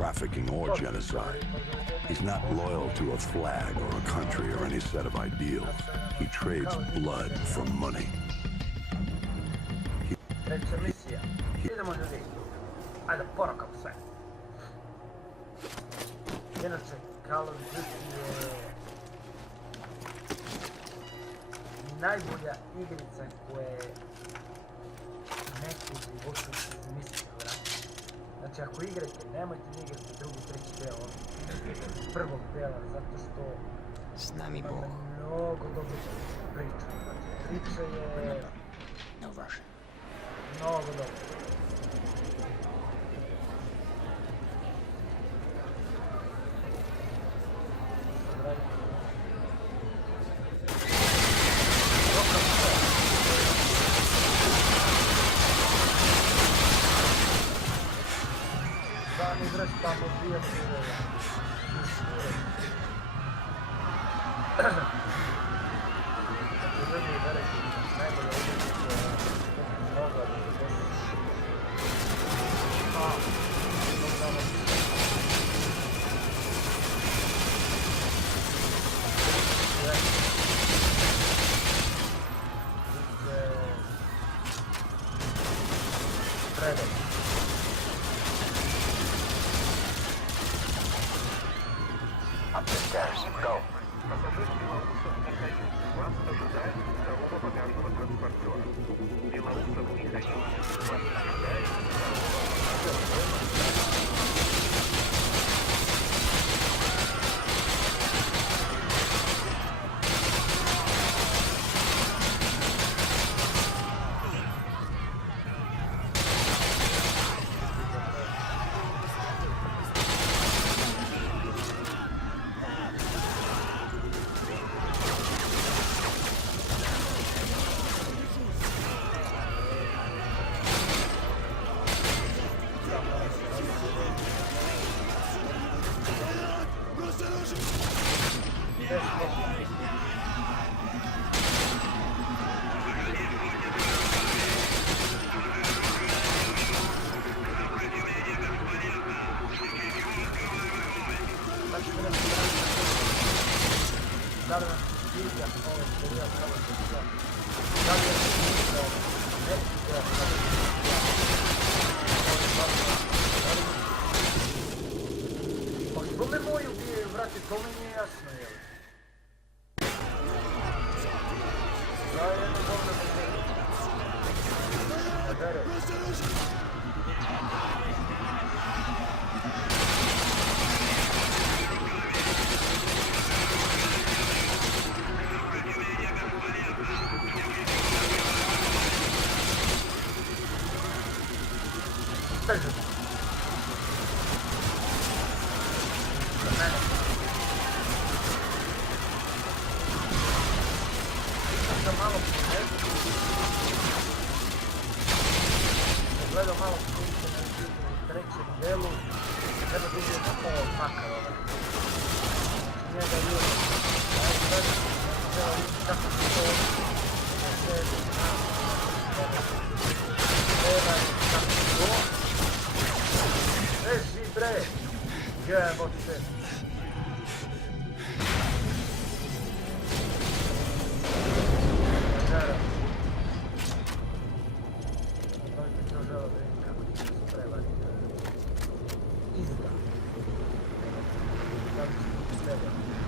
trafficking or genocide. He's not loyal to a flag or a country or any set of ideals. He trades blood for money. Treća misija. Idemo ljudi. Ajde, porakam sve. Inače, Call of Duty je najbolja igrica koje neki u životu izmislili, brate. Znači, ako igrate, nemojte da igrate drugi, treći deo prvog dela, zato što S nami ima Bog. mnogo dobro priča. Znači, priča je No Russian. mnogo dobro. Tamo dvije sirove. Znači, ljudi veliki, najbolje uvijek mnogo da se Up the stairs. Go. Kome moju bije, vrati, to mi nije jasno, jel? Ja jedno dobro ne bije. Ne bere. Stežu. Gledao malo snimke na trećem delu, treba vidjeti na ovo makar ovaj. Njega ljudi. Ajde gledam, treba vidjeti kako se to na sebi, treba kako se to. Reži bre! Jebote!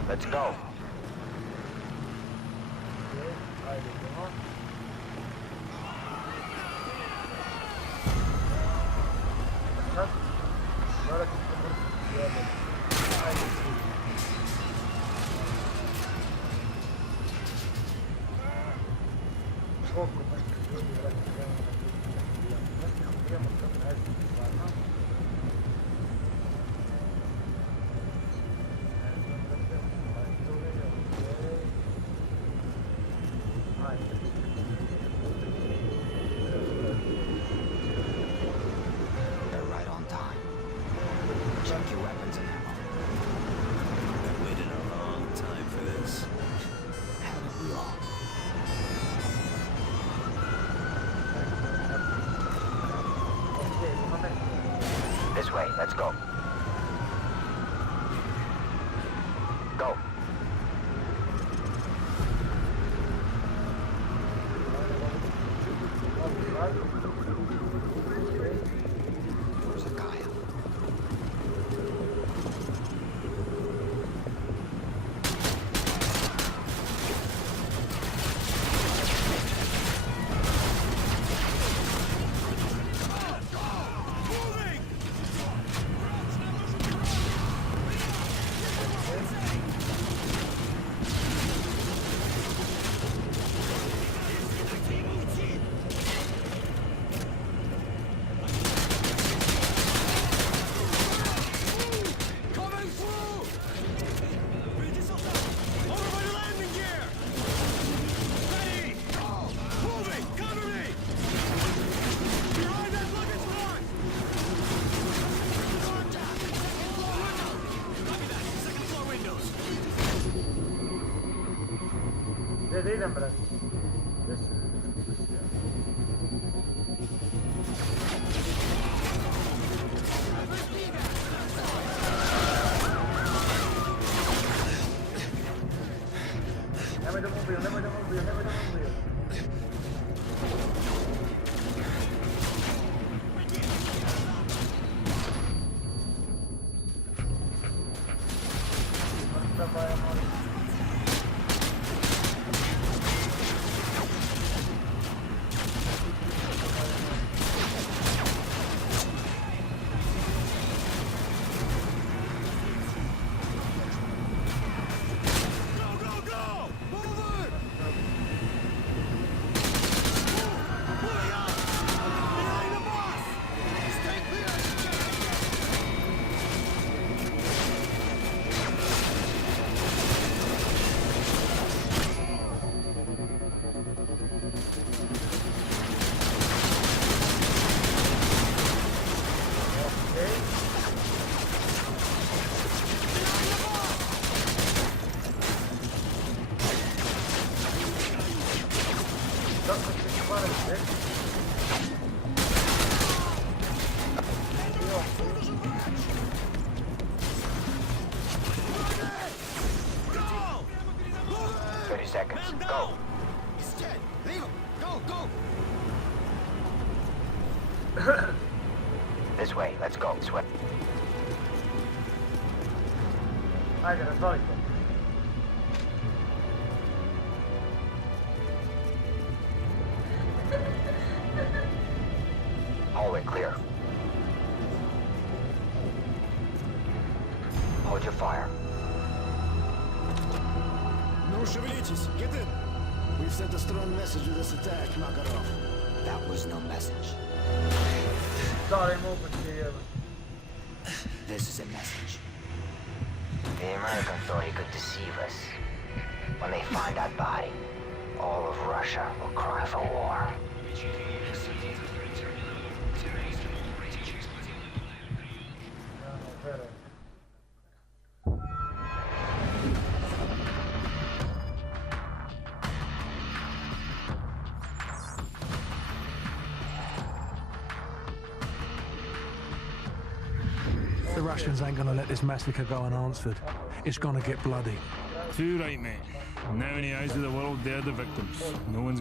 Let's go. They're right on time. Check your weapons and ammo. I've waited a long time for this. Haven't we all? Ajde da idem, brate. Gdje si? Nemoj da mu ubiju, nemoj da mu ubiju, nemoj da mu ubiju. Mrtva je molim. Kako će se barem reći? Evo, 30 seconds. Go. He's dead. Leave him. Go, go. This way. Let's go. This way. ajde, razvalite. Hallway clear. Hold your fire. No шевелитесь. Get in. We've sent a strong message with this attack, Makarov. That was no message. Stari mogući je. This is a message. The American thought he could deceive us. When they find that body, all of Russia will cry for war. The Russians ain't gonna let this massacre go unanswered. It's gonna get bloody. Too right, mate. Now in the eyes of the world, they're the victims. No one's